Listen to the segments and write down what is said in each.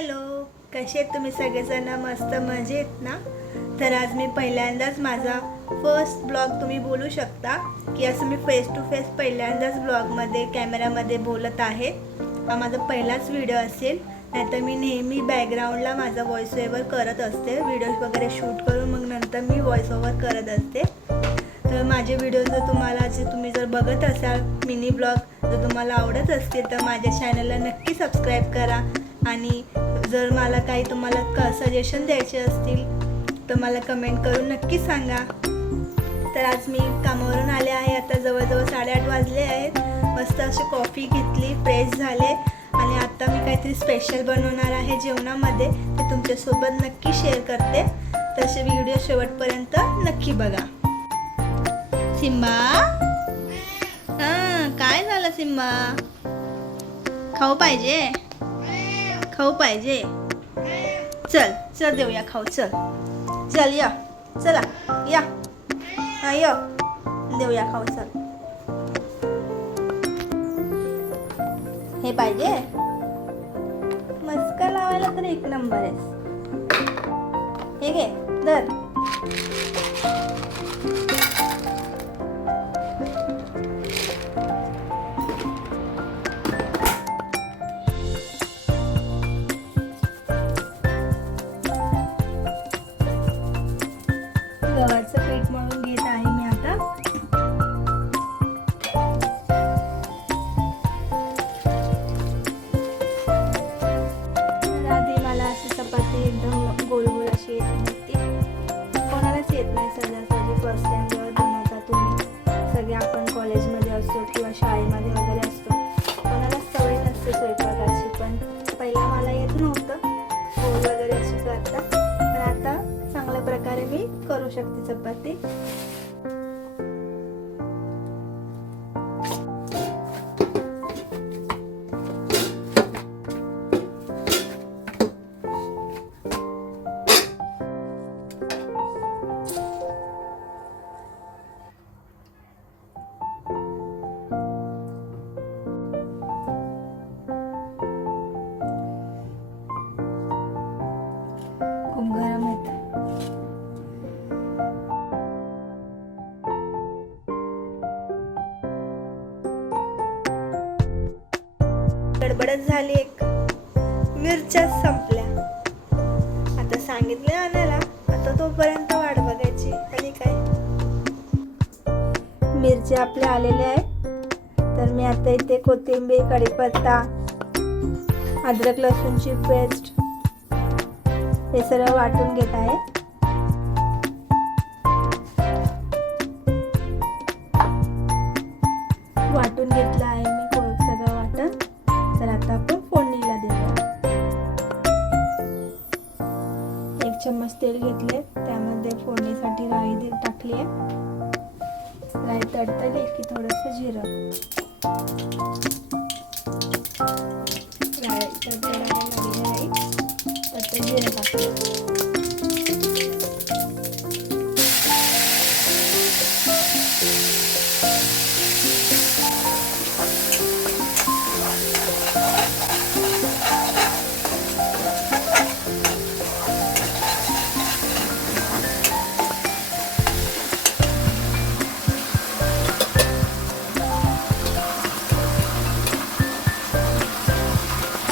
Hello, कसे आहेत तुम्ही सगळेजण? मस्त मजेत ना? तर आज मी पहिल्यांदाच माझा फर्स्ट ब्लॉग तुम्ही बोलू शकता की असं मी फेस टू फेस पहिल्यांदाच ब्लॉगमध्ये कॅमेरामध्ये बोलत आहे. हा माझा पहिलाच व्हिडिओ असेल, नाहीतर मी नेहमी बॅकग्राऊंडला माझा व्हॉइस ओव्हर करत असते. व्हिडिओ वगैरे शूट करून मग नंतर मी व्हॉइस ओव्हर करत असते. तर माझे व्हिडिओ जर तुम्हाला तुम्ही जर बघत असाल मिनी ब्लॉग जर तुम्हाला आवडत असतील तर माझ्या चॅनलला नक्की सबस्क्राईब करा. आणि जर मला काही तुम्हाला सजेशन द्यायचे असतील तर मला कमेंट करून नक्की सांगा. तर आज मी कामावरून आले आहे. आता जवळजवळ 8:30 वाजले आहेत. मस्त अशी कॉफी घेतली, फ्रेश झाले आणि आता मी काहीतरी स्पेशल बनवणार आहे जेवणामध्ये, ते तुमच्यासोबत नक्की शेअर करते. तसे व्हिडिओ शेवटपर्यंत नक्की बघा. सिम्बा, काय झालं सिम्बा? खाऊ पाहिजे? खाऊ पाहिजे? चल चल देऊया खाऊ. चल चल या, चला या, या देऊया खाऊ. चल, हे पाहिजे? मस्का लावायला तर एक नंबर आहेस. हे घे धर. गव्हाचं पीठ मळून घेत आहे मी आता. आधी मला अशी चपाती एकदम गोल गोल अशी येत नव्हती. कोणालाच येत नाही. सहजासहजी फर्स्ट टाइम जेव्हा बनवता तुम्ही, सगळे आपण कॉलेजमध्ये असतो किंवा शाळेमध्ये वगैरे असतो, कोणालाच सवय नसते स्वयंपाकाची. पण पहिला मला येत नव्हतं गोल वगैरे अशी करता, पण आता चांगल्या प्रकारे मी करू शकते चपाती. खूप गरम आहेत. गडबडच झाली. एक मिरच्या संपल्या. आता सांगितले आणायला, आता तोपर्यंत वाट बघायची. आणि काय, मिरच्या आपल्या आलेल्या आहेत. तर मी आता इथे कोथिंबीर, कढीपत्ता, अद्रक लसूणची पेस्ट हे सर्व वाटून घेत आहे. वाटून घेतलं आहे मी सगळं वाटण. तर आता आपण फोडणीला देऊया. 1 चम्मच तेल घेतले, त्यामध्ये फोडणीसाठी राई टाकली आहे. राई तडतडली की थोडंसं जिरं, राई तडतडायला लागली. राई तडतड जिरं टाकलं.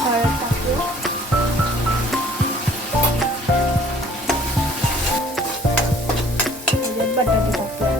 हळद टाकूया. त्याच्यात बटाटे टाकूया.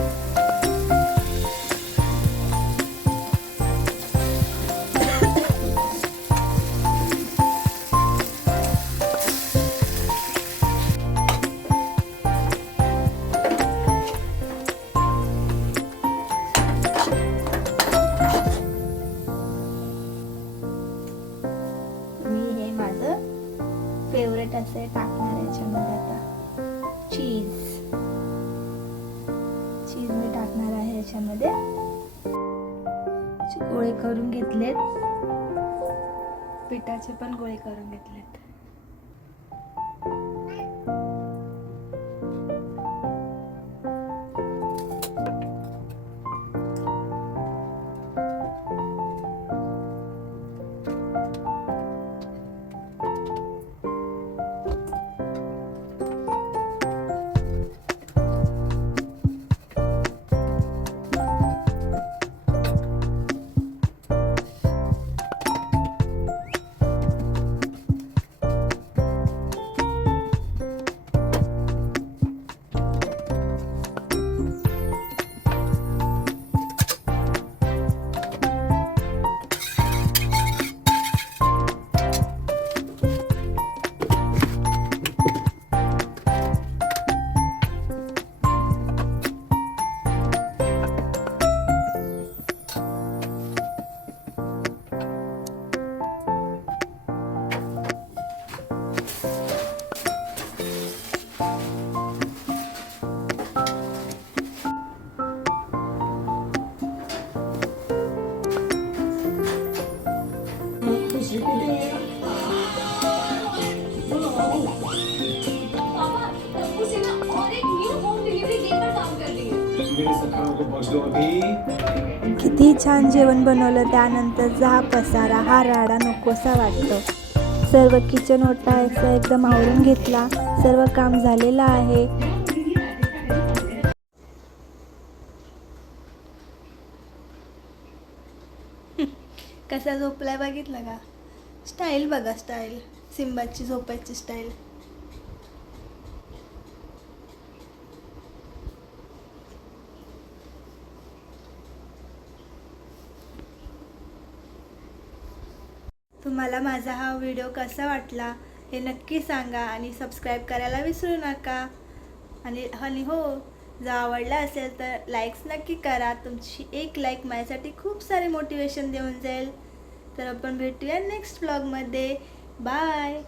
फेवरेट असे टाकणार याच्यामध्ये आता चीज मी टाकणार आहे याच्यामध्ये. गोळे करून घेतलेत, पिठाचे पण गोळे करून घेतलेत. किती छान जेवण बनवलं. त्यानंतरचा हा पसारा, हा राडा नकोसा वाटतो. सर्व किचन ओटा एकदम आवरून घेतला. सर्व काम झालेलं आहे. कसा झोपलाय बघितलं का? स्टाईल बघा, स्टाईल सिम्बाची झोपायची स्टाईल. तुम्हाला माझा हा व्हिडिओ कसा वाटला हे नक्की सांगा आणि सबस्क्राईब करायला विसरू नका. आणि हो, जर आवडला असेल तर लाईक्स नक्की करा. तुमची एक लाईक माझ्यासाठी खूप सारे मोटिवेशन देऊन जाईल. तर आपण भेटूया नेक्स्ट व्लॉगमध्ये. बाय.